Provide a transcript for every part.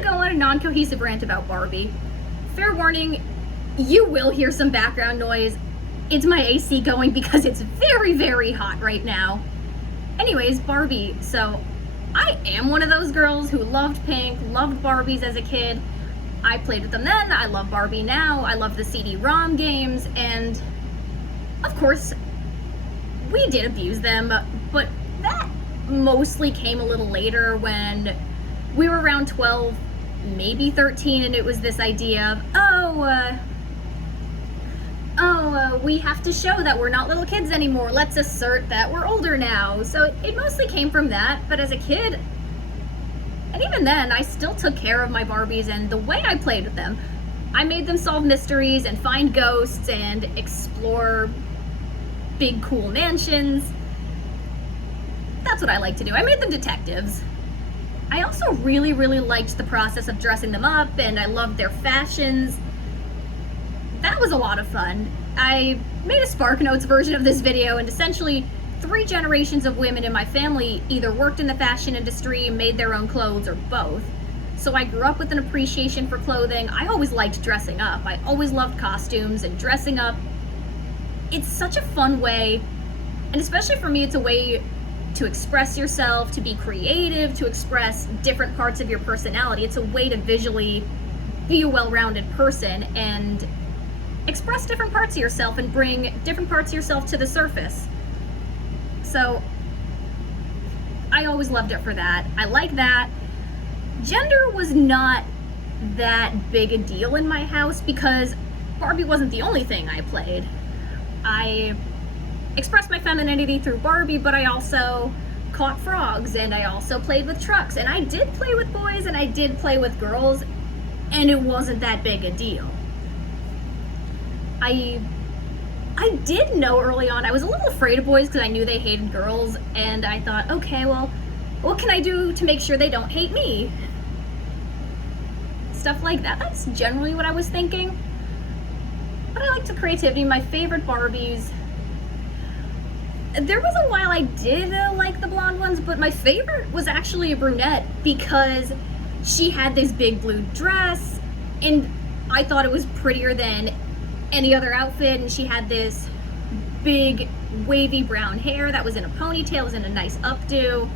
gonna go on a non-cohesive rant about Barbie. Fair warning, you will hear some background noise. It's my AC going because it's very, very hot right now. Anyways, Barbie. So, I am one of those girls who loved pink, loved Barbies as a kid. I played with them then, I love Barbie now, I love the CD-ROM games, and of course, we did abuse them, but that mostly came a little later when we were around 12, maybe 13, and it was this idea of, we have to show that we're not little kids anymore. Let's assert that we're older now. So it mostly came from that, but as a kid, and even then, I still took care of my Barbies, and the way I played with them, I made them solve mysteries and find ghosts and explore big, cool mansions. That's what I like to do. I made them detectives. I also really, really liked the process of dressing them up, and I loved their fashions. That was a lot of fun. I made a SparkNotes version of this video, and essentially 3 generations of women in my family either worked in the fashion industry, made their own clothes, or both. So I grew up with an appreciation for clothing. I always liked dressing up. I always loved costumes and dressing up. It's such a fun way, and especially for me, it's a way to express yourself, to be creative, to express different parts of your personality. It's a way to visually be a well-rounded person and express different parts of yourself and bring different parts of yourself to the surface. So I always loved it for that. I like that. Gender was not that big a deal in my house because Barbie wasn't the only thing I played. I expressed my femininity through Barbie, but I also caught frogs, and I also played with trucks, and I did play with boys and I did play with girls, and it wasn't that big a deal. I did know early on, I was a little afraid of boys because I knew they hated girls, and I thought, okay, well, what can I do to make sure they don't hate me? Stuff like that. That's generally what I was thinking. But I liked the creativity. My favorite Barbies, there was a while I did like the blonde ones, but my favorite was actually a brunette because she had this big blue dress, and I thought it was prettier than any other outfit, and she had this big wavy brown hair that was in a ponytail, was in a nice updo,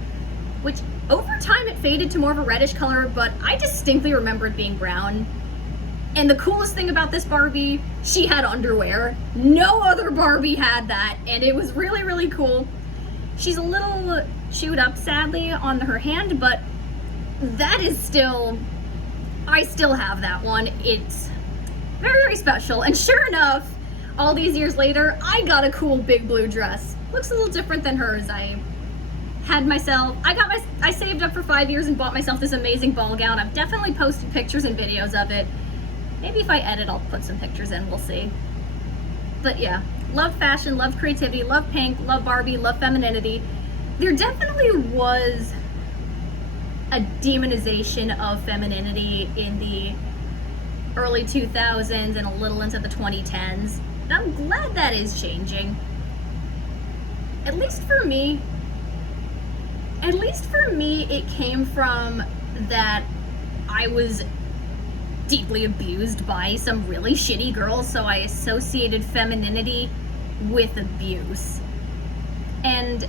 which over time it faded to more of a reddish color, but I distinctly remember it being brown. And the coolest thing about this Barbie, she had underwear. No other Barbie had that, and it was really, really cool. She's a little chewed up, sadly, on her hand, but that is still, I still have that one. It's very, very special. And sure enough, all these years later, I got a cool big blue dress. Looks a little different than hers. I saved up for 5 years and bought myself this amazing ball gown. I've definitely posted pictures and videos of it. Maybe if I edit, I'll put some pictures in, we'll see. But yeah, love fashion, love creativity, love pink, love Barbie, love femininity. There definitely was a demonization of femininity in the early 2000s and a little into the 2010s. And I'm glad that is changing. At least for me, it came from that I was deeply abused by some really shitty girls, so I associated femininity with abuse. And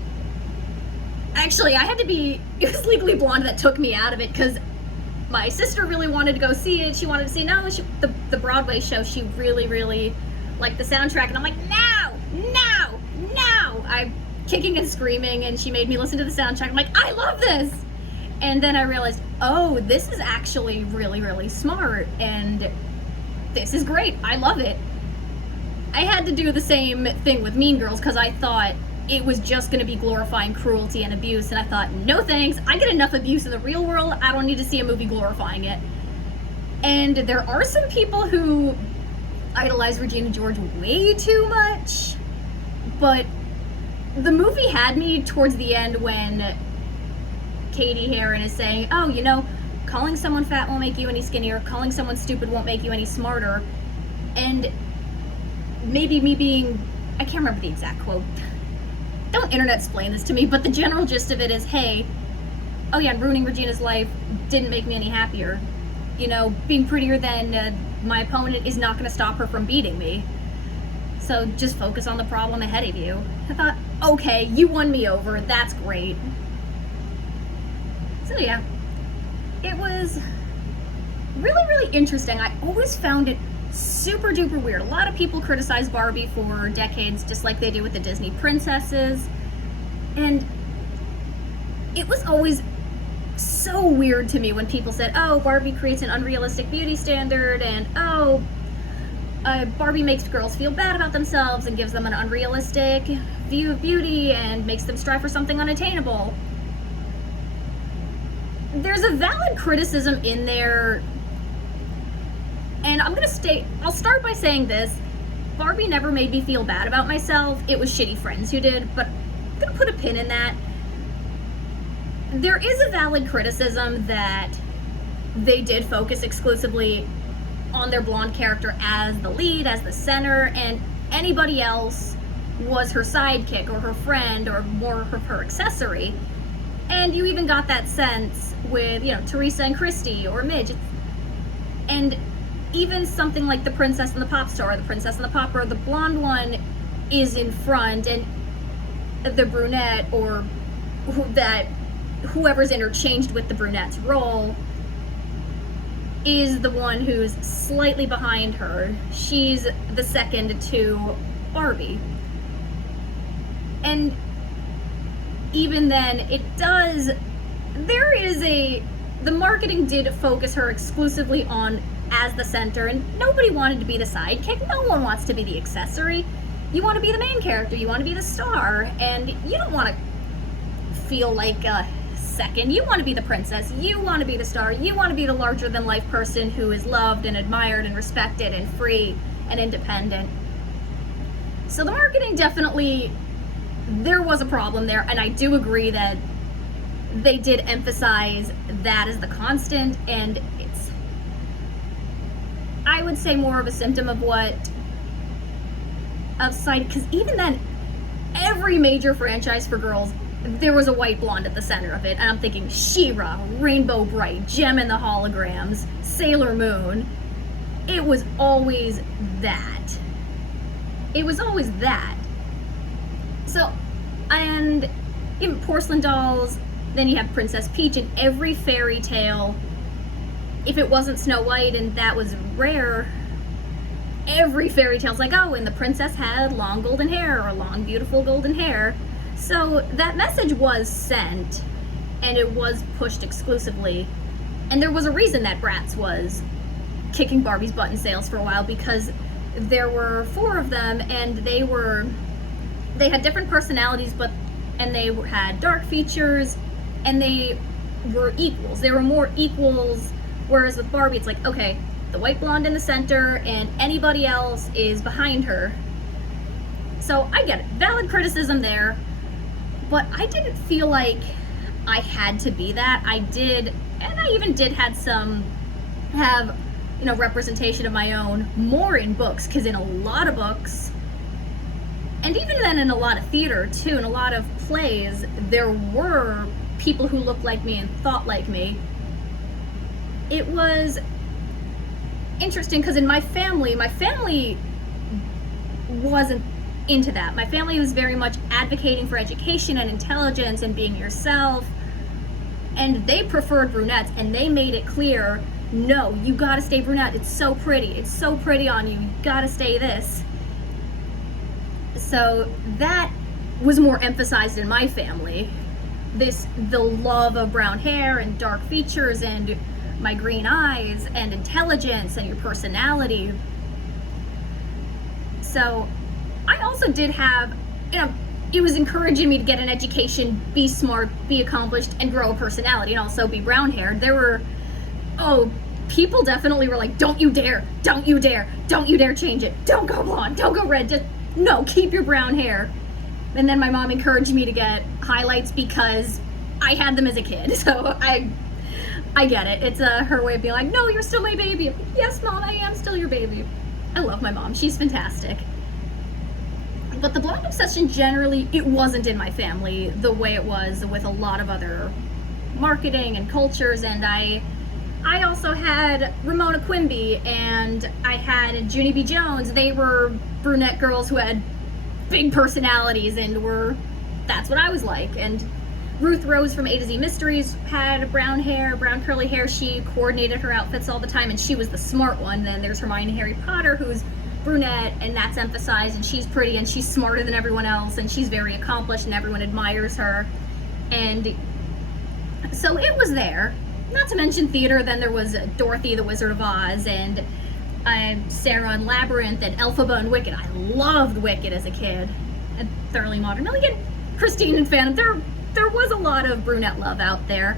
actually, it was Legally Blonde that took me out of it, because my sister really wanted to go see it. She wanted to see the Broadway show. She really, really liked the soundtrack, and I'm like, no! I'm kicking and screaming, and she made me listen to the soundtrack. I'm like, I love this! And then I realized, oh, this is actually really, really smart, and this is great. I love it. I had to do the same thing with Mean Girls because I thought it was just going to be glorifying cruelty and abuse, and I thought, no thanks, I get enough abuse in the real world, I don't need to see a movie glorifying it. And there are some people who idolize Regina George way too much, but the movie had me towards the end when Katie Heron is saying, oh, you know, calling someone fat won't make you any skinnier, calling someone stupid won't make you any smarter, and maybe me being, I can't remember the exact quote, don't internet explain this to me, but the general gist of it is, hey, oh yeah, ruining Regina's life didn't make me any happier. being prettier than my opponent is not going to stop her from beating me. So just focus on the problem ahead of you. I thought, okay, you won me over. That's great. So yeah, it was really, really interesting. I always found it super duper weird. A lot of people criticize Barbie for decades, just like they do with the Disney princesses. And it was always so weird to me when people said, oh, Barbie creates an unrealistic beauty standard, and oh, Barbie makes girls feel bad about themselves and gives them an unrealistic view of beauty and makes them strive for something unattainable. There's a valid criticism in there, and I'll start by saying this. Barbie never made me feel bad about myself. It was shitty friends who did, but I'm gonna put a pin in that. There is a valid criticism that they did focus exclusively on their blonde character as the lead, as the center, and anybody else was her sidekick or her friend or more of her accessory. And you even got that sense with, Teresa and Christy or Midge. And even something like the Princess and the Pop Star, the Princess and the Pauper, the blonde one is in front, and the brunette or whoever's interchanged with the brunette's role is the one who's slightly behind her. She's the second to Barbie. And even then, the marketing did focus her exclusively on as the center, and nobody wanted to be the sidekick. No one wants to be the accessory. You want to be the main character, you want to be the star, and you don't want to feel like a second. You want to be the princess, you want to be the star, you want to be the larger than life person who is loved and admired and respected and free and independent. So the marketing definitely, there was a problem there, and I do agree that they did emphasize that as the constant, and it's, I would say, more of a symptom of because even then, every major franchise for girls, there was a white blonde at the center of it, and I'm thinking She-Ra, Rainbow Bright, Gem and the Holograms, Sailor Moon. It was always that. It was always that. So, and even porcelain dolls, then you have Princess Peach in every fairy tale. If it wasn't Snow White, and that was rare, every fairy tale's like, oh, and the princess had long golden hair, or long beautiful golden hair. So that message was sent, and it was pushed exclusively. And there was a reason that Bratz was kicking Barbie's butt in sales for a while, because there were 4 of them, and they had different personalities, and they had dark features, and they were equals. They were more equals, whereas with Barbie, it's like, okay, the white blonde in the center, and anybody else is behind her. So I get it. Valid criticism there. But I didn't feel like I had to be that. I did, and I even did have representation of my own more in books, because in a lot of books, and even then in a lot of theater too, in a lot of plays, there were people who looked like me and thought like me. It was interesting because in my family wasn't into that. My family was very much advocating for education and intelligence and being yourself, and they preferred brunettes, and they made it clear, no, you gotta stay brunette, it's so pretty on you gotta stay this. So that was more emphasized in my family, the love of brown hair and dark features and my green eyes and intelligence and your personality. So I also did have, it was encouraging me to get an education, be smart, be accomplished, and grow a personality, and also be brown haired. There were, people definitely were like, don't you dare change it. Don't go blonde, don't go red, just, no, keep your brown hair. And then my mom encouraged me to get highlights because I had them as a kid. So I get it. It's her way of being like, no, you're still my baby. I'm like, yes, Mom, I am still your baby. I love my mom. She's fantastic. But the blonde obsession generally, it wasn't in my family the way it was with a lot of other marketing and cultures, and I I also had Ramona Quimby and I had Junie B. Jones. They were brunette girls who had big personalities and that's what I was like. And Ruth Rose from A to Z Mysteries had brown curly hair. She coordinated her outfits all the time, and she was the smart one. Then there's Hermione Harry Potter, who's brunette, and that's emphasized, and she's pretty, and she's smarter than everyone else, and she's very accomplished, and everyone admires her. And so it was there. Not to mention theater, then there was Dorothy, the Wizard of Oz, and Sarah in Labyrinth, and Elphaba and Wicked. I loved Wicked as a kid. And Thoroughly Modern. Now again, Christine and Phantom, there was a lot of brunette love out there,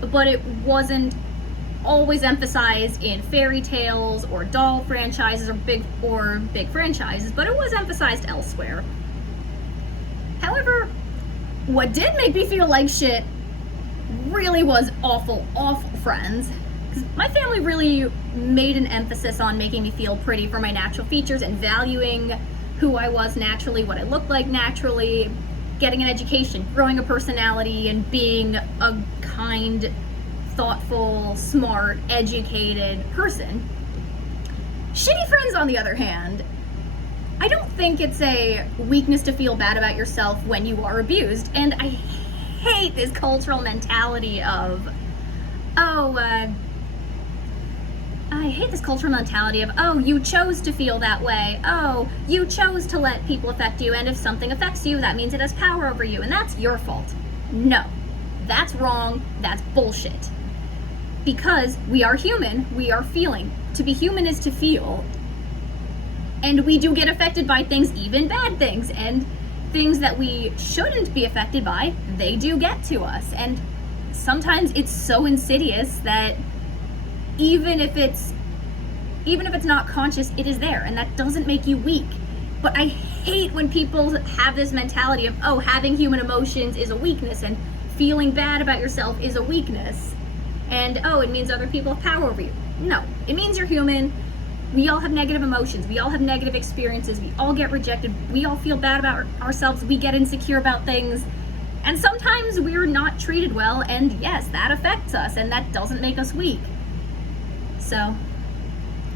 but it wasn't always emphasized in fairy tales or doll franchises or big franchises, but it was emphasized elsewhere. However, what did make me feel like shit really was awful Friends. Because my family really made an emphasis on making me feel pretty for my natural features and valuing who I was naturally, what I looked like naturally, getting an education, growing a personality, and being a kind, thoughtful, smart, educated person. Shitty Friends, on the other hand, I don't think it's a weakness to feel bad about yourself when you are abused. And I hate this cultural mentality of, you chose to feel that way. Oh, you chose to let people affect you, and if something affects you, that means it has power over you, and that's your fault. No, that's wrong. That's bullshit. Because we are human, we are feeling. To be human is to feel. And we do get affected by things, even bad things, and things that we shouldn't be affected by, they do get to us. And sometimes it's so insidious that even if it's not conscious, it is there, and that doesn't make you weak. But I hate when people have this mentality of, having human emotions is a weakness, and feeling bad about yourself is a weakness, and it means other people have power over you. No, it means you're human. We all have negative emotions. We all have negative experiences. We all get rejected. We all feel bad about ourselves. We get insecure about things. And sometimes we're not treated well, and yes, that affects us, and that doesn't make us weak. So,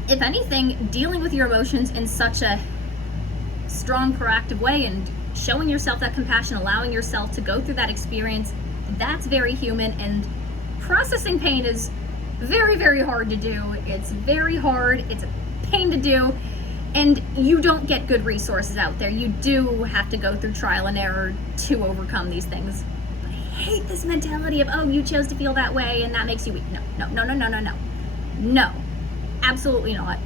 if anything, dealing with your emotions in such a strong, proactive way and showing yourself that compassion, allowing yourself to go through that experience, that's very human. And processing pain is very, very hard to do. It's very hard. It's a pain to do. And you don't get good resources out there. You do have to go through trial and error to overcome these things. But I hate this mentality of, you chose to feel that way and that makes you weak. No, absolutely not.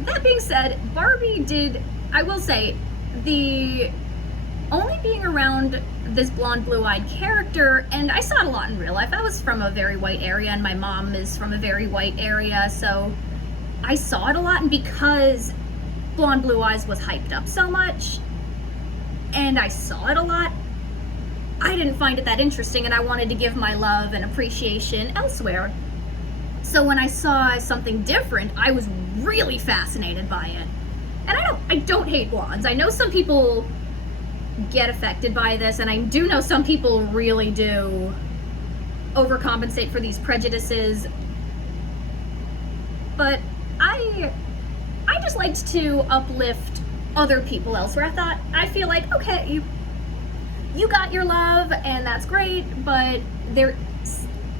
That being said, Barbie did, I will say, the only being around this blonde, blue-eyed character, and I saw it a lot in real life. I was from a very white area, and my mom is from a very white area, so I saw it a lot, and because Blonde Blue Eyes was hyped up so much, and I saw it a lot, I didn't find it that interesting, and I wanted to give my love and appreciation elsewhere. So when I saw something different, I was really fascinated by it. And I don't hate blondes. I know some people get affected by this, and I do know some people really do overcompensate for these prejudices. But I just liked to uplift other people elsewhere. I feel like, okay, you got your love, and that's great, but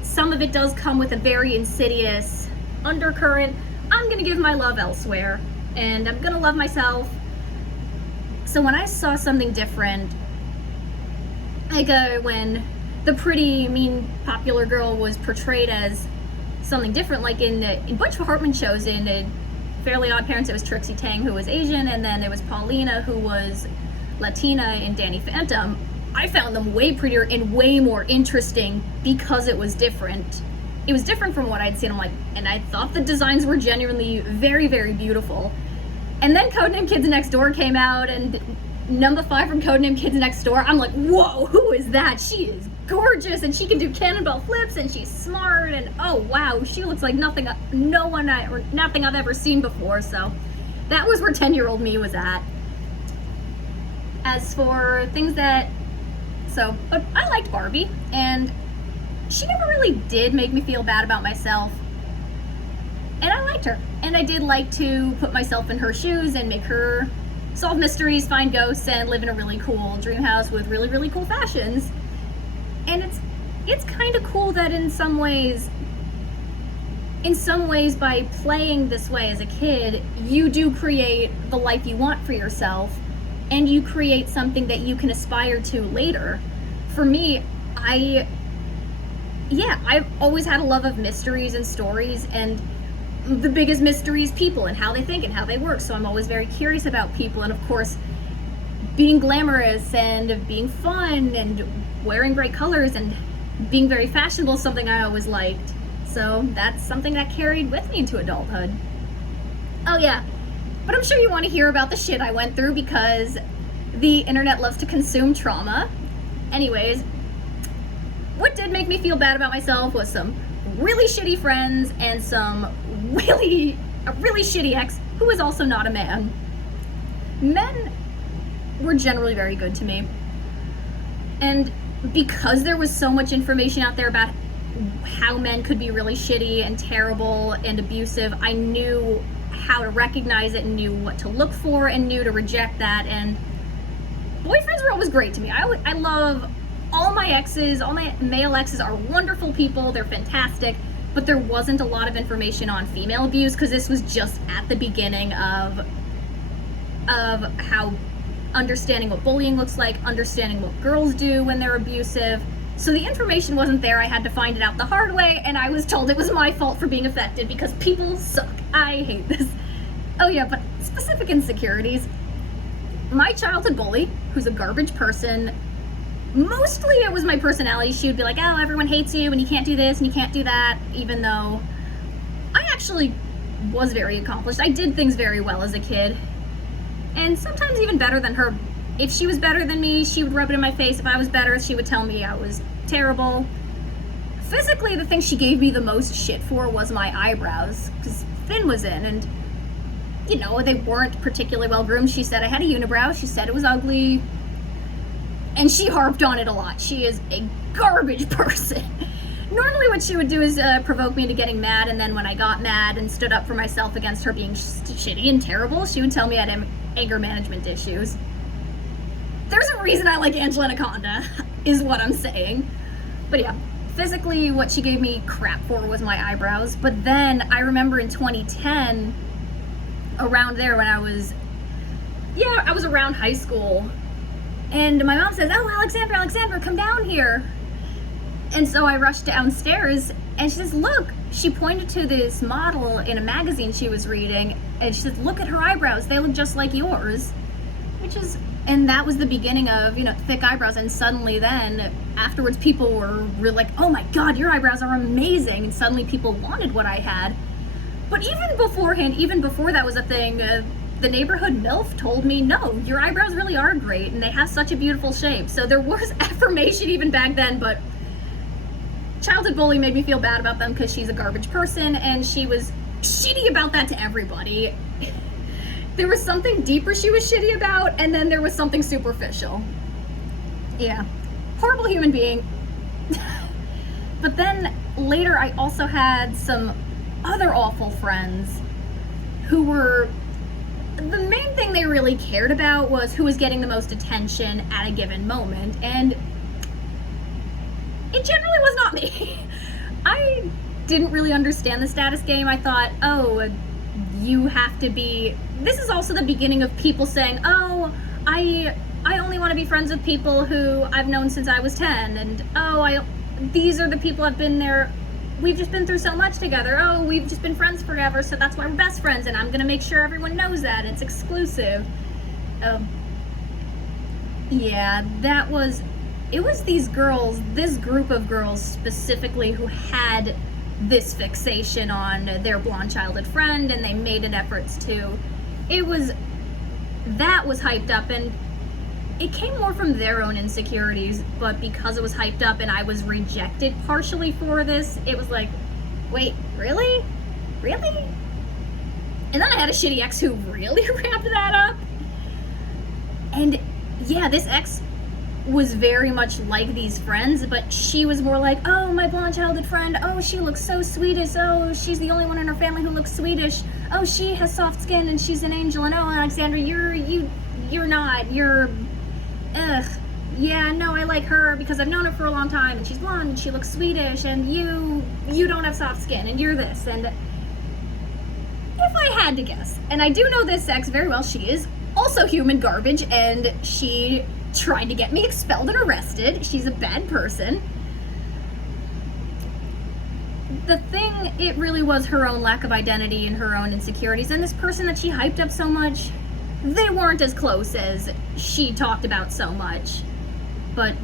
some of it does come with a very insidious undercurrent. I'm gonna give my love elsewhere, and I'm gonna love myself. So when I saw something different, like when the pretty, mean, popular girl was portrayed as something different, like in Butch Hartman shows, in Fairly Odd Parents, it was Trixie Tang, who was Asian, and then it was Paulina, who was Latina in Danny Phantom. I found them way prettier and way more interesting because it was different. It was different from what I'd seen. And I thought the designs were genuinely very, very beautiful. And then Codename Kids Next Door came out, and number 5 from Codename Kids Next Door, I'm like, whoa, who is that? She is gorgeous, and she can do cannonball flips, and she's smart, and oh wow, she looks like nothing I've ever seen before. So that was where 10-year-old me was at. As for things but I liked Barbie, and she never really did make me feel bad about myself. And I liked her. And I did like to put myself in her shoes and make her solve mysteries, find ghosts, and live in a really cool dream house with really, really cool fashions. And it's kind of cool that in some ways, by playing this way as a kid, you do create the life you want for yourself, and you create something that you can aspire to later. For me, I've always had a love of mysteries and stories, and the biggest mystery is people and how they think and how they work. So I'm always very curious about people, and of course, being glamorous and being fun and wearing bright colors and being very fashionable is something I always liked. So that's something that carried with me into adulthood. Oh yeah, but I'm sure you want to hear about the shit I went through because the internet loves to consume trauma. Anyways, what did make me feel bad about myself was some really shitty friends and a really shitty ex who was also not a man. Men were generally very good to me. And because there was so much information out there about how men could be really shitty and terrible and abusive, I knew how to recognize it and knew what to look for and knew to reject that. And boyfriends were always great to me. I love all my exes. All my male exes are wonderful people. They're fantastic. But there wasn't a lot of information on female abuse because this was just at the beginning of how understanding what bullying looks like, understanding what girls do when they're abusive. So the information wasn't there. I had to find it out the hard way, and I was told it was my fault for being affected because people suck. I hate this. Oh yeah, but specific insecurities. My childhood bully, who's a garbage person, mostly it was my personality. She would be like, oh, everyone hates you and you can't do this and you can't do that, even though I actually was very accomplished. I did things very well as a kid, and sometimes even better than her. If she was better than me, she would rub it in my face. If I was better, she would tell me I was terrible. Physically, the thing she gave me the most shit for was my eyebrows, because Finn was in, and you know, they weren't particularly well groomed. She said I had a unibrow. She said it was ugly, and she harped on it a lot. She is a garbage person. Normally what she would do is provoke me into getting mad, and then when I got mad and stood up for myself against her being shitty and terrible, she would tell me I had anger management issues. There's a reason I like Angela Anaconda, is what I'm saying. But yeah, physically what she gave me crap for was my eyebrows. But then I remember in 2010, around there when I was around high school, and my mom says, oh, Alexandra, come down here. And so I rushed downstairs, and she says, look, she pointed to this model in a magazine she was reading, and she said, look at her eyebrows, they look just like yours. And that was the beginning of, thick eyebrows. And suddenly then, afterwards, people were really like, oh my God, your eyebrows are amazing. And suddenly people wanted what I had. But even beforehand, even before that was a thing, the neighborhood MILF told me, no, your eyebrows really are great and they have such a beautiful shape. So there was affirmation even back then, but childhood bully made me feel bad about them because she's a garbage person and she was shitty about that to everybody. There was something deeper she was shitty about, and then there was something superficial. Yeah, horrible human being. But then later I also had some other awful friends who were, the main thing they really cared about was who was getting the most attention at a given moment, and it generally was not me. I didn't really understand the status game. I thought, oh, you have to be, this is also the beginning of people saying, oh, I only want to be friends with people who I've known since I was 10, and oh, these are the people I've been there, we've just been through so much together, oh, we've just been friends forever, so that's why we're best friends, and I'm gonna make sure everyone knows that, it's exclusive. Yeah, it was these girls, this group of girls specifically, who had this fixation on their blonde childhood friend, and they made an effort to, that was hyped up, and it came more from their own insecurities, but because it was hyped up and I was rejected partially for this, it was like, wait, really? Really? And then I had a shitty ex who really ramped that up. And yeah, this ex was very much like these friends, but she was more like, oh, my blonde childhood friend, oh, she looks so Swedish, oh, she's the only one in her family who looks Swedish, oh, she has soft skin and she's an angel, and oh, Alexandra, you're not, you're, ugh, yeah, no, I like her because I've known her for a long time, and she's blonde and she looks Swedish, and you don't have soft skin, and you're this. And if I had to guess, and I do know this ex very well, she is also human garbage, and she tried to get me expelled and arrested. She's a bad person. The thing, it really was her own lack of identity and her own insecurities, and this person that she hyped up so much, they weren't as close as she talked about so much. But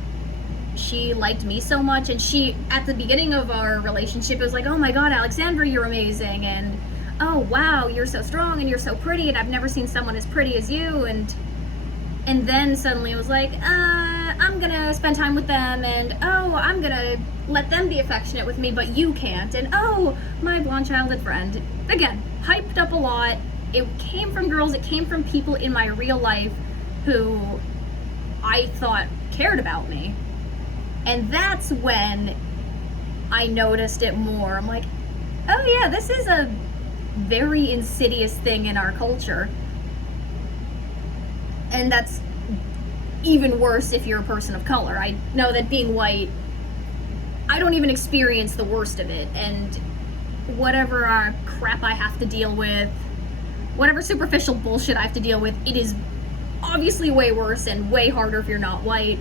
she liked me so much, and she, at the beginning of our relationship, it was like, oh my god, Alexandra, you're amazing, and oh wow, you're so strong and you're so pretty, and I've never seen someone as pretty as you. And then suddenly it was like, I'm gonna spend time with them, and oh, I'm gonna let them be affectionate with me, but you can't, and oh, my blonde childhood friend, again, hyped up a lot. It came from girls, it came from people in my real life who I thought cared about me. And that's when I noticed it more. I'm like, oh yeah, this is a very insidious thing in our culture. And that's even worse if you're a person of color. I know that being white, I don't even experience the worst of it. And whatever crap I have to deal with, whatever superficial bullshit I have to deal with, it is obviously way worse and way harder if you're not white.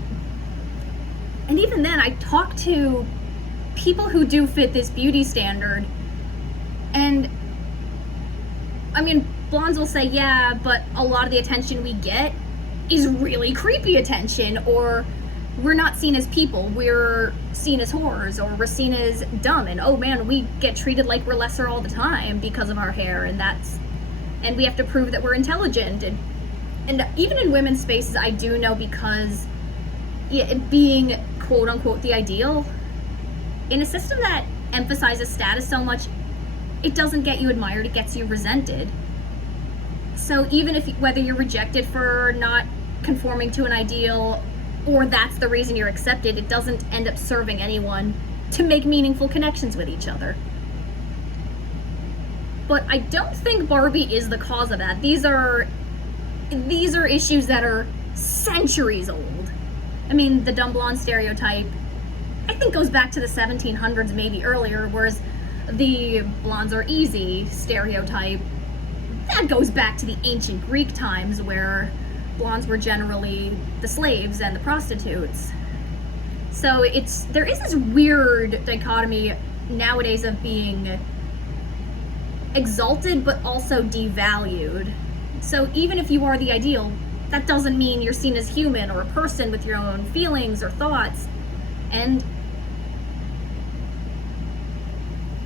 And even then, I talk to people who do fit this beauty standard, and I mean, blondes will say, yeah, but a lot of the attention we get is really creepy attention, or we're not seen as people, we're seen as whores, or we're seen as dumb, and oh man, we get treated like we're lesser all the time because of our hair, and we have to prove that we're intelligent. And even in women's spaces, I do know, because it being quote unquote the ideal, in a system that emphasizes status so much, it doesn't get you admired, it gets you resented. So even if, whether you're rejected for not conforming to an ideal, or that's the reason you're accepted, it doesn't end up serving anyone to make meaningful connections with each other. But I don't think Barbie is the cause of that. These are issues that are centuries old. I mean, the dumb blonde stereotype, I think, goes back to the 1700s, maybe earlier, whereas the blondes are easy stereotype, that goes back to the ancient Greek times, where blondes were generally the slaves and the prostitutes. So there is this weird dichotomy nowadays of being exalted but also devalued. So even if you are the ideal, that doesn't mean you're seen as human or a person with your own feelings or thoughts. And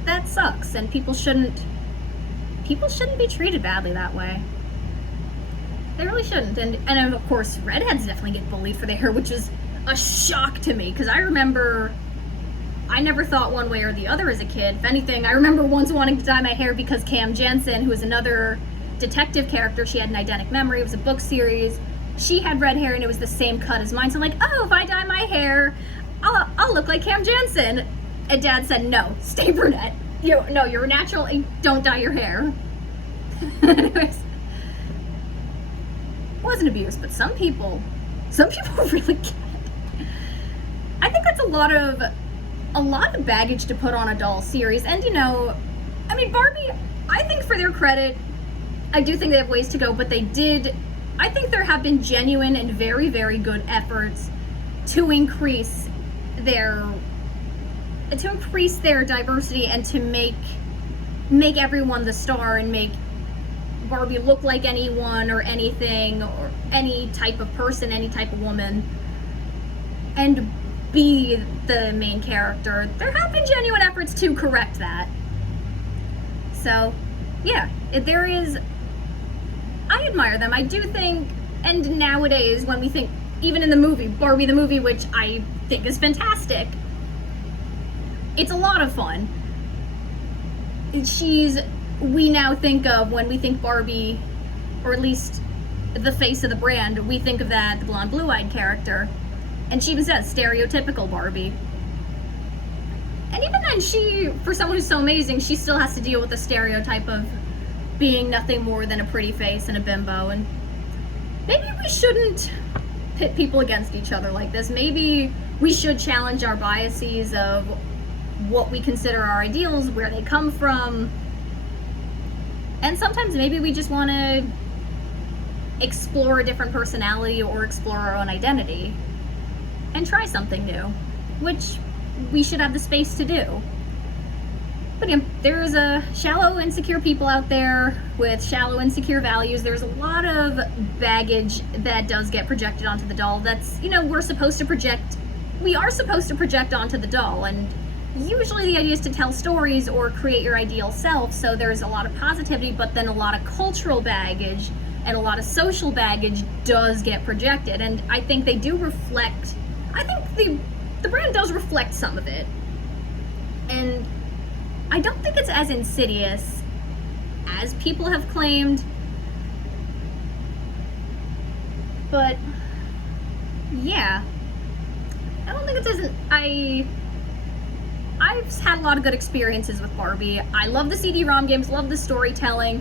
that sucks, and people shouldn't be treated badly that way. They really shouldn't. And of course, redheads definitely get bullied for their hair, which is a shock to me, because I remember I never thought one way or the other as a kid. If anything, I remember once wanting to dye my hair because Cam Jansen, who was another detective character, she had an eidetic memory, it was a book series, she had red hair and it was the same cut as mine, so I'm like, oh, if I dye my hair, I'll look like Cam Jansen. And Dad said, no, stay brunette. You're a natural, don't dye your hair. Anyways, it wasn't abuse, but some people really get it. I think that's a lot of baggage to put on a doll series. And I mean, Barbie, I think, for their credit, I do think they have ways to go, but I think there have been genuine and very, very good efforts to increase their diversity, and to make everyone the star, and make Barbie look like anyone or anything, or any type of person, any type of woman, and be the main character. There have been genuine efforts to correct that. So yeah, I admire them. I do think, and nowadays when we think, even in the movie, Barbie the movie, which I think is fantastic, it's a lot of fun. We now think of, when we think Barbie, or at least the face of the brand, we think of that, the blonde blue-eyed character. And she even says, stereotypical Barbie. And even then, she, for someone who's so amazing, she still has to deal with the stereotype of being nothing more than a pretty face and a bimbo. And maybe we shouldn't pit people against each other like this. Maybe we should challenge our biases of what we consider our ideals, where they come from. And sometimes maybe we just want to explore a different personality or explore our own identity and try something new, which we should have the space to do. But yeah, there's a shallow, insecure people out there with shallow, insecure values. There's a lot of baggage that does get projected onto the doll. That's, we are supposed to project onto the doll. And usually the idea is to tell stories or create your ideal self. So there's a lot of positivity, but then a lot of cultural baggage and a lot of social baggage does get projected. And I think they do reflect, I think the brand does reflect some of it. And I don't think it's as insidious as people have claimed, but yeah, I don't think it's as, I've had a lot of good experiences with Barbie. I love the CD-ROM games, love the storytelling.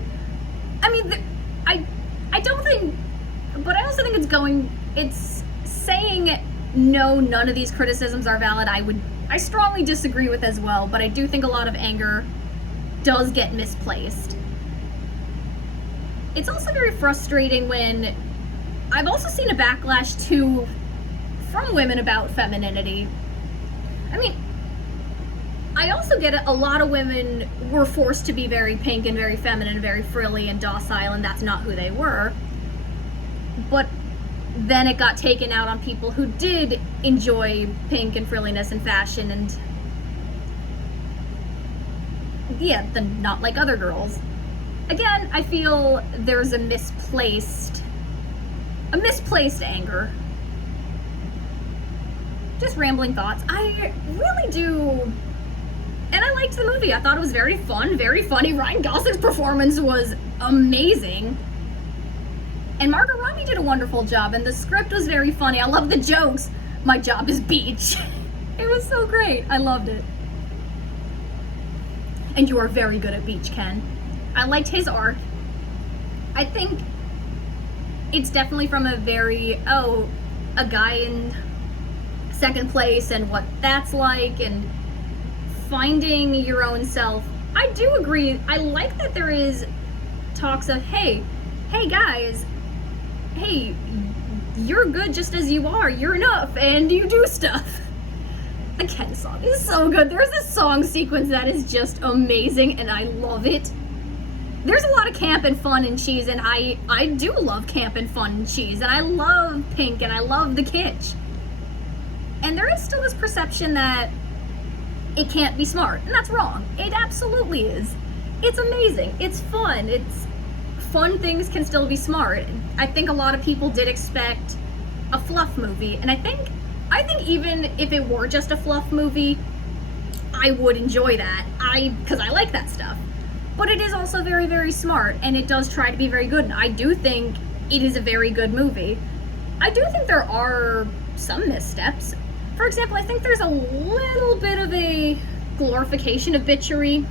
I mean, I don't think, but I also think it's saying no, none of these criticisms are valid. I strongly disagree with as well, but I do think a lot of anger does get misplaced. It's also very frustrating when I've also seen a backlash from women about femininity. I mean, I also get it, a lot of women were forced to be very pink and very feminine, very frilly and docile, and that's not who they were. But then it got taken out on people who did enjoy pink and frilliness and fashion and, yeah, not like other girls. Again, I feel there's a misplaced anger. Just rambling thoughts. I really do, and I liked the movie. I thought it was very fun, very funny. Ryan Gosling's performance was amazing. And Margot Robbie did a wonderful job, and the script was very funny. I love the jokes. My job is beach. It was so great. I loved it. And you are very good at beach, Ken. I liked his arc. I think it's definitely from a guy in second place and what that's like and finding your own self. I do agree. I like that there is talks of, hey guys, hey, you're good just as you are, you're enough, and you do stuff. The Ken song is so good. There's a song sequence that is just amazing, and I love it. There's a lot of camp and fun and cheese, and I do love camp and fun and cheese, and I love pink, and I love the kitsch. And there is still this perception that it can't be smart, and that's wrong. It absolutely is. It's amazing. It's fun. Fun things can still be smart. I think a lot of people did expect a fluff movie, and I think even if it were just a fluff movie, I would enjoy that. Because I like that stuff. But it is also very, very smart, and it does try to be very good, and I do think it is a very good movie. I do think there are some missteps. For example, I think there's a little bit of a glorification of bitchery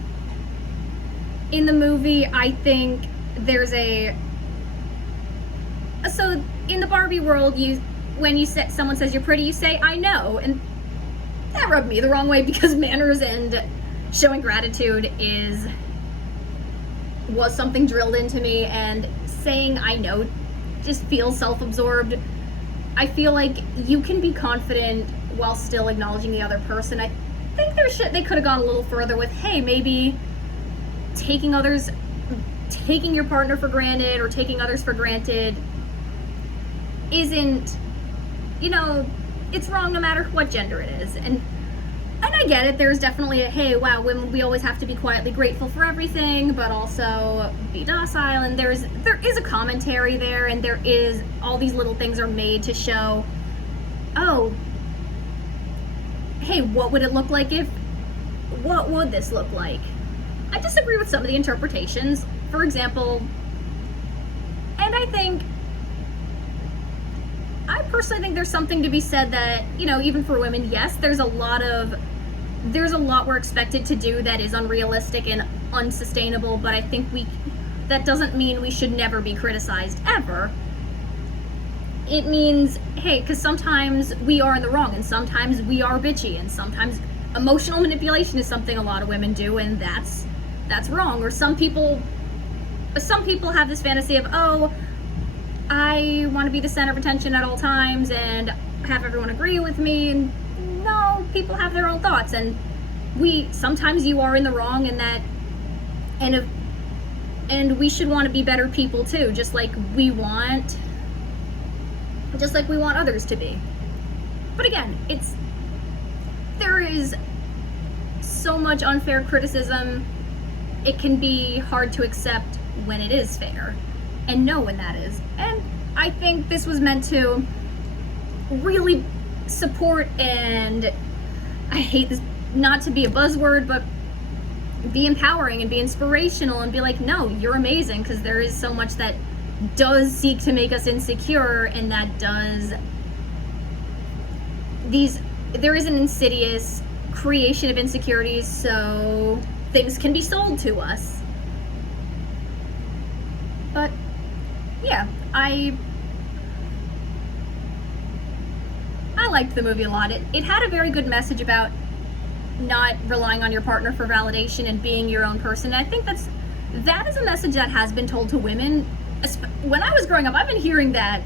in the movie. I think there's so in the Barbie world, when someone says you're pretty, you say I know, and that rubbed me the wrong way because manners and showing gratitude was something drilled into me, and saying I know just feels self-absorbed. I feel like you can be confident while still acknowledging the other person. I think they could have gone a little further with, hey, maybe taking your partner for granted or taking others for granted isn't, it's wrong no matter what gender it is. And I get it, there's definitely a, hey, wow, women, we always have to be quietly grateful for everything, but also be docile, and there is a commentary there, and there is, all these little things are made to show, oh, hey, what would it look like what would this look like? I disagree with some of the interpretations. For example, and I think I personally think there's something to be said that, you know, even for women, yes, there's a lot we're expected to do that is unrealistic and unsustainable, but I think that doesn't mean we should never be criticized ever. It means, hey, because sometimes we are in the wrong, and sometimes we are bitchy, and sometimes emotional manipulation is something a lot of women do, and that's wrong. Or some people have this fantasy of, oh, I want to be the center of attention at all times and have everyone agree with me. And no, people have their own thoughts, and sometimes you are in the wrong, and we should want to be better people too, just like we want others to be. But again, there is so much unfair criticism. It can be hard to accept when it is fair and know when that is. And I think this was meant to really support, and I hate this not to be a buzzword, but be empowering and be inspirational and be like, no, you're amazing, because there is so much that does seek to make us insecure, and there is an insidious creation of insecurities so things can be sold to us. But yeah, I liked the movie a lot. It had a very good message about not relying on your partner for validation and being your own person. And I think that is a message that has been told to women. When I was growing up, I've been hearing that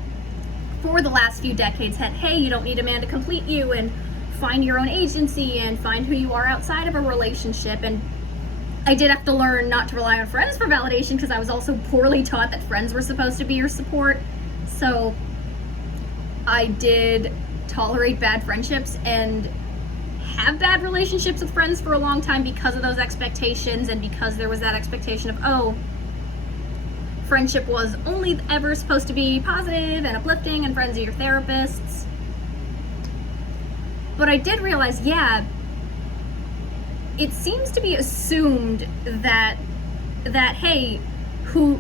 for the last few decades, that, hey, you don't need a man to complete you, and find your own agency and find who you are outside of a relationship. And I did have to learn not to rely on friends for validation, because I was also poorly taught that friends were supposed to be your support. So I did tolerate bad friendships and have bad relationships with friends for a long time because of those expectations, and because there was that expectation of, oh, friendship was only ever supposed to be positive and uplifting, and friends are your therapists. But I did realize, yeah, it seems to be assumed that hey, who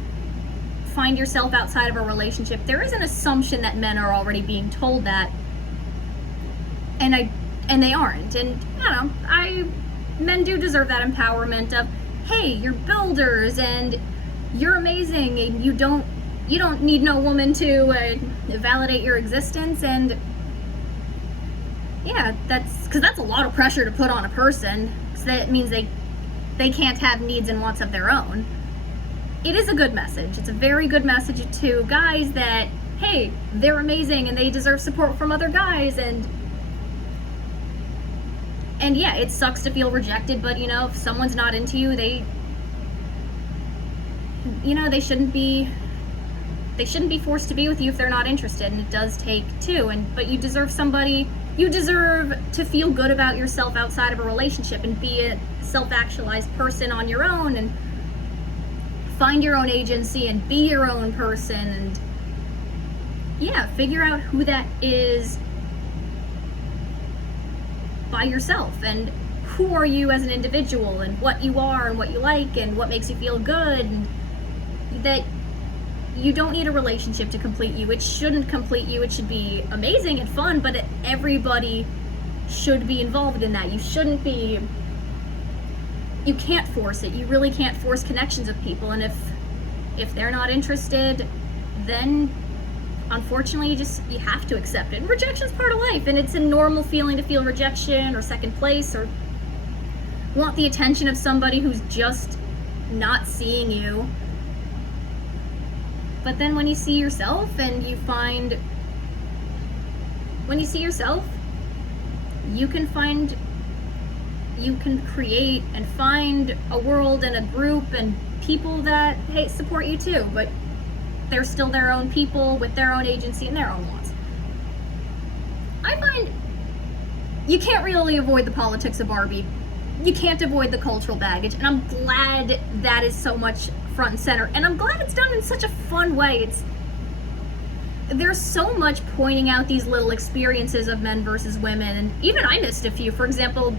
find yourself outside of a relationship, there is an assumption that men are already being told that, and they aren't. And men do deserve that empowerment of, hey, you're builders and you're amazing, and you don't need no woman to validate your existence. And yeah, that's a lot of pressure to put on a person, because that means they can't have needs and wants of their own. It is a good message. It's a very good message to guys that, hey, they're amazing and they deserve support from other guys. And yeah, it sucks to feel rejected, but if someone's not into you, they shouldn't be forced to be with you if they're not interested. And it does take two. But you deserve to feel good about yourself outside of a relationship and be a self-actualized person on your own, and find your own agency and be your own person, and yeah, figure out who that is by yourself, and who are you as an individual, and what you are and what you like and what makes you feel good, and that you don't need a relationship to complete you. It shouldn't complete you. It should be amazing and fun, but everybody should be involved in that. You can't force it. You really can't force connections with people, and if they're not interested, then unfortunately you have to accept it. And rejection's part of life, and it's a normal feeling to feel rejection or second place or want the attention of somebody who's just not seeing you. But then when you see yourself, you can create and find a world and a group and people that, hey, support you too, but they're still their own people with their own agency and their own wants. I find you can't really avoid the politics of Barbie. You can't avoid the cultural baggage, and I'm glad that is so much front and center, and I'm glad it's done in such a fun way. There's so much pointing out these little experiences of men versus women, and even I missed a few. For example,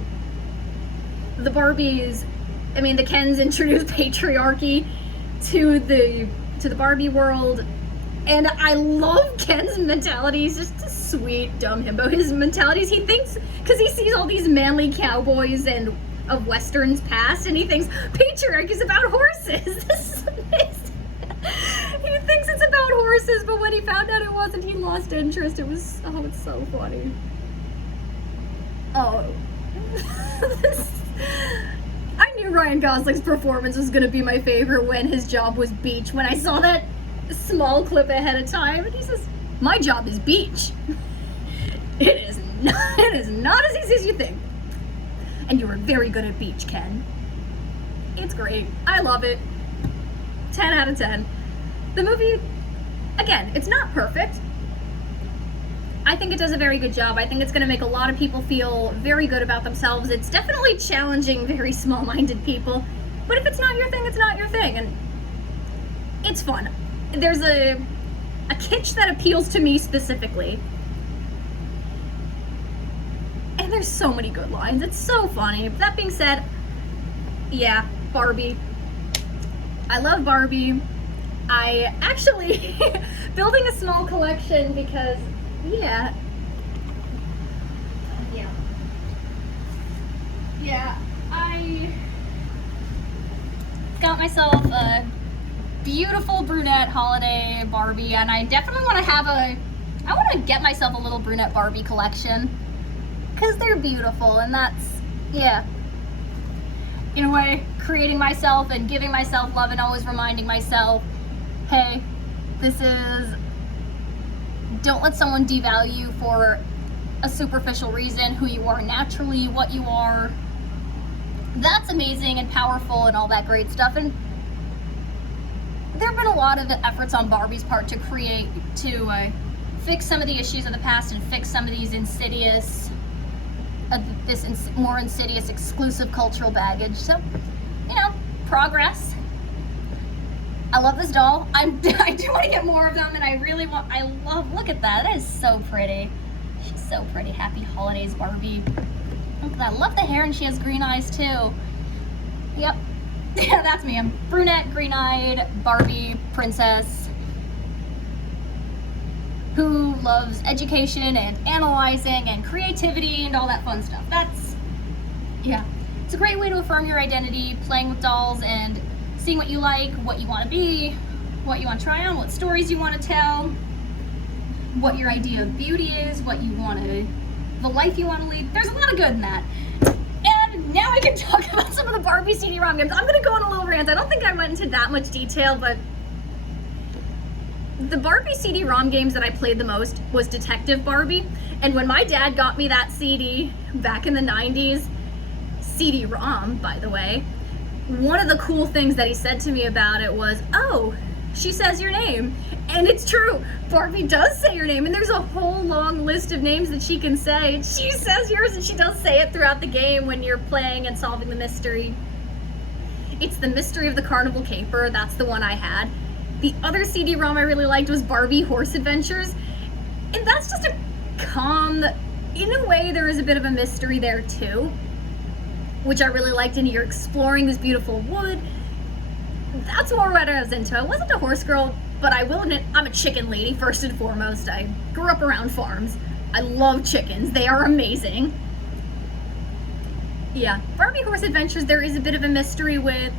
the Kens introduced patriarchy to the Barbie world, And I love Ken's mentality. He's just a sweet, dumb himbo. His mentality is he thinks, because he sees all these manly cowboys and of Westerns past, and he thinks patriarchy is about horses. This is amazing. He thinks it's about horses, but when he found out it wasn't, he lost interest. It was, oh, it's so funny. Oh. I knew Ryan Gosling's performance was going to be my favorite when his job was beach. When I saw that small clip ahead of time, and he says, "My job is beach." It is not as easy as you think. And you were very good at beach, Ken. It's great. I love it. 10 out of 10. The movie, again, it's not perfect. I think it does a very good job. I think it's going to make a lot of people feel very good about themselves. It's definitely challenging very small-minded people. But if it's not your thing, it's not your thing. And it's fun. There's a kitsch that appeals to me specifically. And there's so many good lines. It's so funny. But that being said, yeah, Barbie. I love Barbie. I actually building a small collection because yeah, I got myself a beautiful brunette holiday Barbie, and I definitely want to I want to get myself a little brunette Barbie collection because they're beautiful, and that's, yeah, in a way, creating myself and giving myself love and always reminding myself, hey, don't let someone devalue you for a superficial reason, who you are naturally, what you are. That's amazing and powerful and all that great stuff. And there have been a lot of efforts on Barbie's part to fix some of the issues of the past and fix some of these more insidious exclusive cultural baggage. So, progress. I love this doll. I do want to get more of them, and look at that. That is so pretty. She's so pretty. Happy holidays, Barbie. Look at that. I love the hair, and she has green eyes too. Yep. Yeah, that's me. I'm brunette, green-eyed, Barbie princess who loves education and analyzing and creativity and all that fun stuff. Yeah. It's a great way to affirm your identity, playing with dolls and seeing what you like, what you want to be, what you want to try on, what stories you want to tell, what your idea of beauty is, the life you want to lead. There's a lot of good in that. And now I can talk about some of the Barbie CD-ROM games. I'm going to go on a little rant. I don't think I went into that much detail, but the Barbie CD-ROM games that I played the most was Detective Barbie. And when my dad got me that CD back in the 90s, CD-ROM, by the way, one of the cool things that he said to me about it was, "Oh, she says your name." And it's true. Barbie does say your name, and there's a whole long list of names that she can say. And she says yours, and she does say it throughout the game when you're playing and solving the mystery. It's the Mystery of the Carnival Caper. That's the one I had. The other CD-ROM I really liked was Barbie Horse Adventures. And that's just a calm, in a way there is a bit of a mystery there too, which I really liked, and you're exploring this beautiful wood. That's more what I was into. I wasn't a horse girl, but I will admit I'm a chicken lady first and foremost. I grew up around farms. I love chickens. They are amazing. Yeah, Barbie Horse Adventures, there is a bit of a mystery with,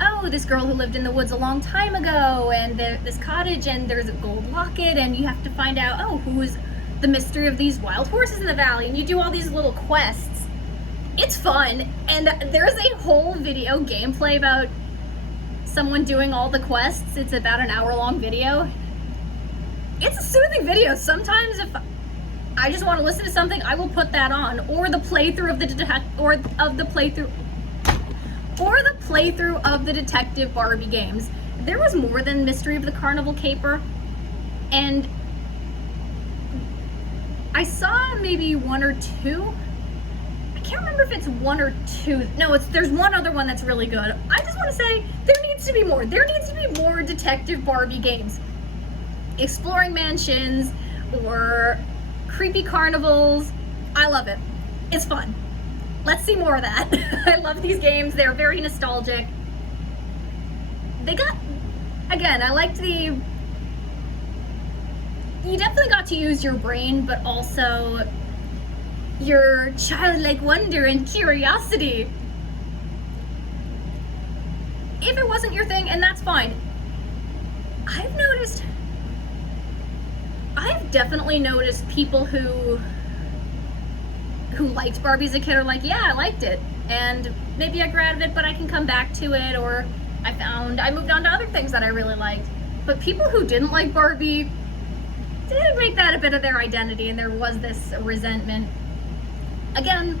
oh, this girl who lived in the woods a long time ago, and this cottage, and there's a gold locket, and you have to find out, oh, who is the mystery of these wild horses in the valley, and you do all these little quests. It's fun, and there's a whole video gameplay about someone doing all the quests. It's about an hour-long video. It's a soothing video. Sometimes if I just want to listen to something, I will put that on, or the playthrough of the playthrough of the Detective Barbie games. There was more than Mystery of the Carnival Caper, and I saw maybe one or two. I can't remember if it's one or two. No, there's one other one that's really good. I just want to say there needs to be more. There needs to be more Detective Barbie games. Exploring mansions or creepy carnivals. I love it. It's fun. Let's see more of that. I love these games. They're very nostalgic. Again, I liked you definitely got to use your brain, but also your childlike wonder and curiosity. If it wasn't your thing, and that's fine. I've definitely noticed people who liked Barbie as a kid are like, yeah, I liked it, and maybe I grabbed it, but I can come back to it, or I moved on to other things that I really liked. But people who didn't like Barbie did make that a bit of their identity, and there was this resentment. Again,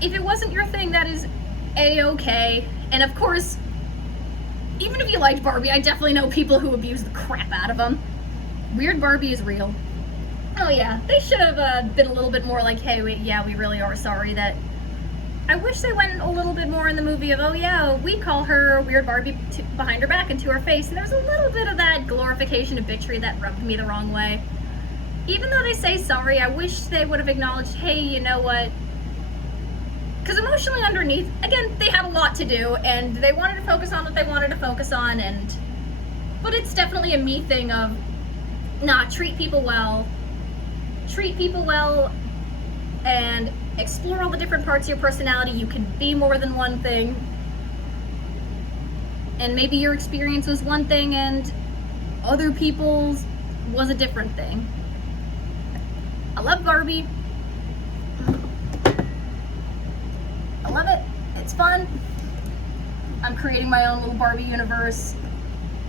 if it wasn't your thing, that is A-okay. And of course, even if you liked Barbie, I definitely know people who abuse the crap out of them. Weird Barbie is real. Oh yeah, they should have been a little bit more like, hey, we really are sorry that... I wish they went a little bit more in the movie of, oh yeah, we call her Weird Barbie behind her back and to her face, and there was a little bit of that glorification of bitchery that rubbed me the wrong way. Even though they say sorry, I wish they would have acknowledged, hey, you know what? Because emotionally underneath, again, they had a lot to do, and they wanted to focus on what they wanted to focus on, but it's definitely a me thing of, nah, treat people well, and explore all the different parts of your personality. You can be more than one thing, and maybe your experience was one thing and other people's was a different thing. I love Barbie. I love it. It's fun. I'm creating my own little Barbie universe,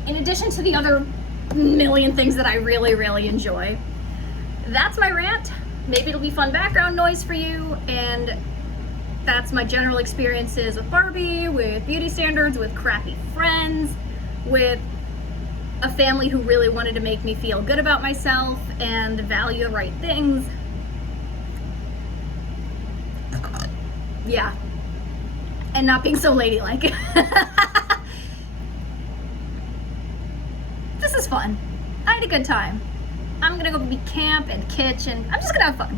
in addition to the other million things that I really, really enjoy. That's my rant. Maybe it'll be fun background noise for you, and that's my general experiences with Barbie, with beauty standards, with crappy friends, with a family who really wanted to make me feel good about myself and value the right things. Yeah. And not being so ladylike. This is fun. I had a good time. I'm gonna go camp and kitchen. I'm just gonna have fun.